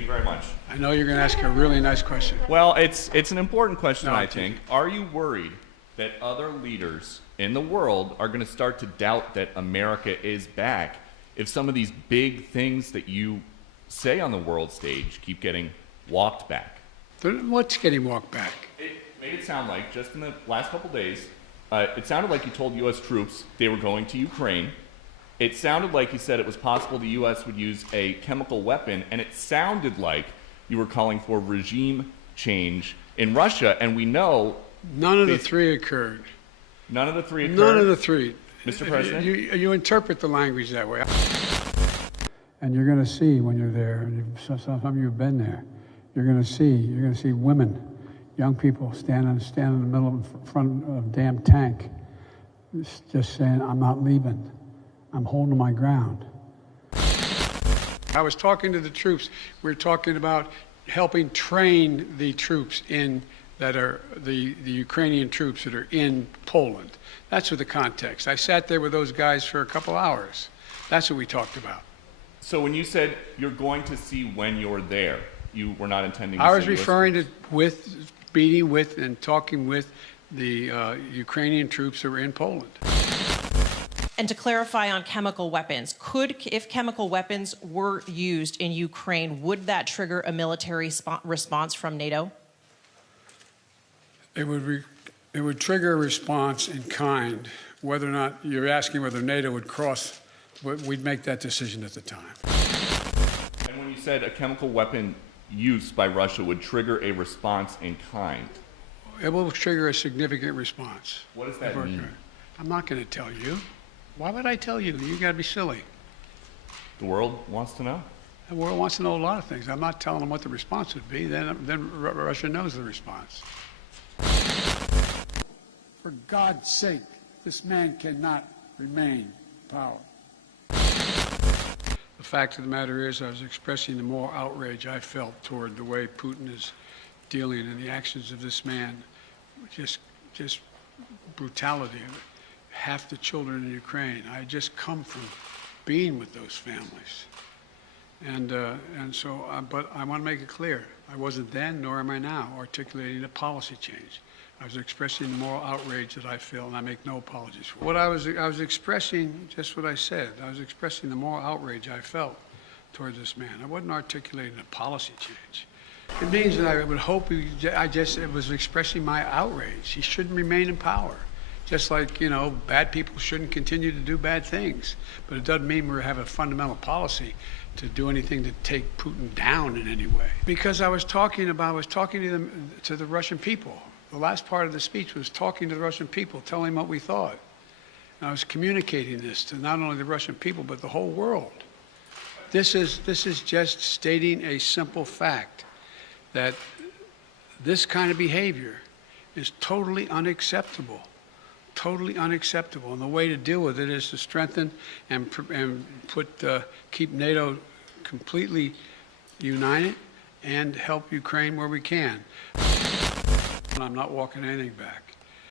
Thank you very much. I know you're going to ask a really nice question. Well, it's an important question, No, I think. Are you worried that other leaders in the world are going to start to doubt that America is back if some of these big things that you say on the world stage keep getting walked back? What's getting walked back? It made it sound like, just in the last couple days, it sounded like you told U.S. troops they were going to Ukraine. It sounded like you said it was possible the U.S. would use a chemical weapon, and it sounded like you were calling for regime change in Russia, and we know... None of the three occurred. None of the three occurred? None of the three. Mr. President? You interpret the language that way. And you're going to see when you're there, and some of you have been there, you're going to see women, young people standing in the middle in front of a damn tank, just saying, I'm not leaving. I'm holding my ground. I was talking to the troops. We were talking about helping train the troops that are the Ukrainian troops that are in Poland. That's what the context. I sat there with those guys for a couple hours. That's what we talked about. So when you said you're going to see when you're there, you were not intending to I was send US referring to troops? meeting with and talking with the Ukrainian troops that were in Poland. And to clarify on chemical weapons, if chemical weapons were used in Ukraine, would that trigger a military response from NATO? It would trigger a response in kind. Whether or not you're asking whether NATO would cross, we'd make that decision at the time. And when you said a chemical weapon use by Russia would trigger a response in kind, It will trigger a significant response. what does that mean? I'm not going to tell you. Why would I tell you? You got to be silly. The world wants to know? The world wants to know a lot of things. I'm not telling them what the response would be. Then Russia knows the response. For God's sake, this man cannot remain in power. The fact of the matter is, I was expressing the moral outrage I felt toward the way Putin is dealing in the actions of this man. Just brutality. Half the children in Ukraine. I just come from being with those families. But I want to make it clear, I wasn't then, nor am I now, articulating a policy change. I was expressing the moral outrage that I feel, and I make no apologies for it. What I was expressing, just what I said, I was expressing the moral outrage I felt towards this man. I wasn't articulating a policy change. It means that I would hope it was expressing my outrage. He shouldn't remain in power. Just like, bad people shouldn't continue to do bad things. But it doesn't mean we have a fundamental policy to do anything to take Putin down in any way. Because I was talking to the Russian people. The last part of the speech was talking to the Russian people, telling them what we thought. And I was communicating this to not only the Russian people, but the whole world. This is just stating a simple fact that this kind of behavior is totally unacceptable. Totally unacceptable. And the way to deal with it is to strengthen and keep NATO completely united and help Ukraine where we can. I'm not walking anything back.